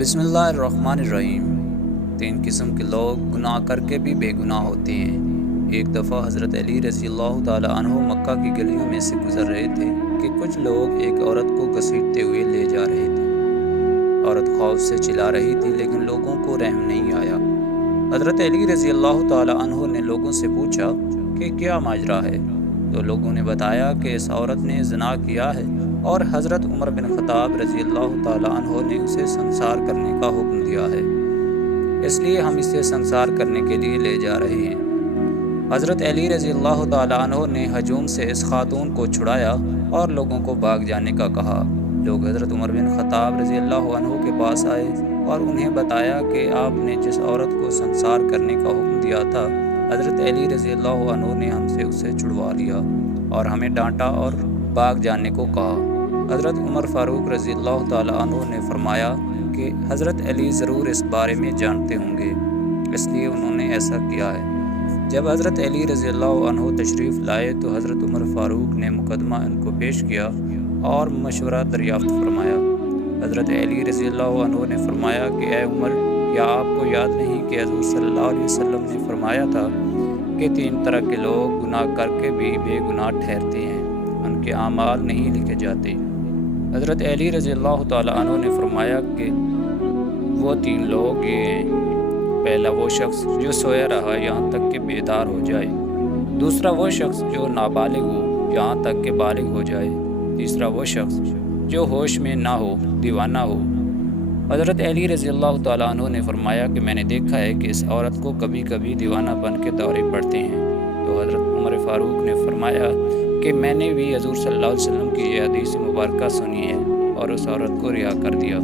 بسم اللہ الرحمن الرحیم۔ 3 قسم کے لوگ گناہ کر کے بھی بے گناہ ہوتے ہیں۔ ایک دفعہ حضرت علی رضی اللہ تعالیٰ عنہ مکہ کی گلیوں میں سے گزر رہے تھے کہ کچھ لوگ ایک عورت کو گھسیٹتے ہوئے لے جا رہے تھے۔ عورت خوف سے چلا رہی تھی لیکن لوگوں کو رحم نہیں آیا۔ حضرت علی رضی اللہ تعالیٰ عنہ نے لوگوں سے پوچھا کہ کیا ماجرا ہے، تو لوگوں نے بتایا کہ اس عورت نے زنا کیا ہے اور حضرت عمر بن خطاب رضی اللہ تعالیٰ عنہ نے اسے سنسار کرنے کا حکم دیا ہے، اس لیے ہم اسے سنسار کرنے کے لیے لے جا رہے ہیں۔ حضرت علی رضی اللہ تعالیٰ عنہ نے ہجوم سے اس خاتون کو چھڑایا اور لوگوں کو بھاگ جانے کا کہا۔ لوگ حضرت عمر بن خطاب رضی اللہ عنہ کے پاس آئے اور انہیں بتایا کہ آپ نے جس عورت کو سنسار کرنے کا حکم دیا تھا، حضرت علی رضی اللہ عنہ نے ہم سے اسے چھڑوا لیا اور ہمیں ڈانٹا اور بھاگ جانے کو کہا۔ حضرت عمر فاروق رضی اللہ تعالیٰ عنہ نے فرمایا کہ حضرت علی ضرور اس بارے میں جانتے ہوں گے، اس لیے انہوں نے ایسا کیا ہے۔ جب حضرت علی رضی اللہ عنہ تشریف لائے تو حضرت عمر فاروق نے مقدمہ ان کو پیش کیا اور مشورہ دریافت فرمایا۔ حضرت علی رضی اللہ عنہ نے فرمایا کہ اے عمر، کیا آپ کو یاد نہیں کہ حضور صلی اللہ علیہ وسلم نے فرمایا تھا کہ 3 طرح کے لوگ گناہ کر کے بھی بے گناہ ٹھہرتے ہیں، ان کے اعمال نہیں لکھے جاتے۔ حضرت علی رضی اللہ تعالیٰ عنہ نے فرمایا کہ وہ 3 لوگ یہ ہیں: پہلا وہ شخص جو سویا رہا یہاں تک کہ بیدار ہو جائے، دوسرا وہ شخص جو نابالغ ہو یہاں تک کہ بالغ ہو جائے، تیسرا وہ شخص جو ہوش میں نہ ہو، دیوانہ ہو۔ حضرت علی رضی اللہ تعالیٰ عنہ نے فرمایا کہ میں نے دیکھا ہے کہ اس عورت کو کبھی کبھی دیوانہ بن کے دورے پڑتے ہیں۔ تو حضرت عمر فاروق نے فرمایا کہ میں نے بھی حضور صلی اللہ علیہ وسلم کی یہ حدیث مبارکہ سنی ہے اور اس عورت کو رہا کر دیا۔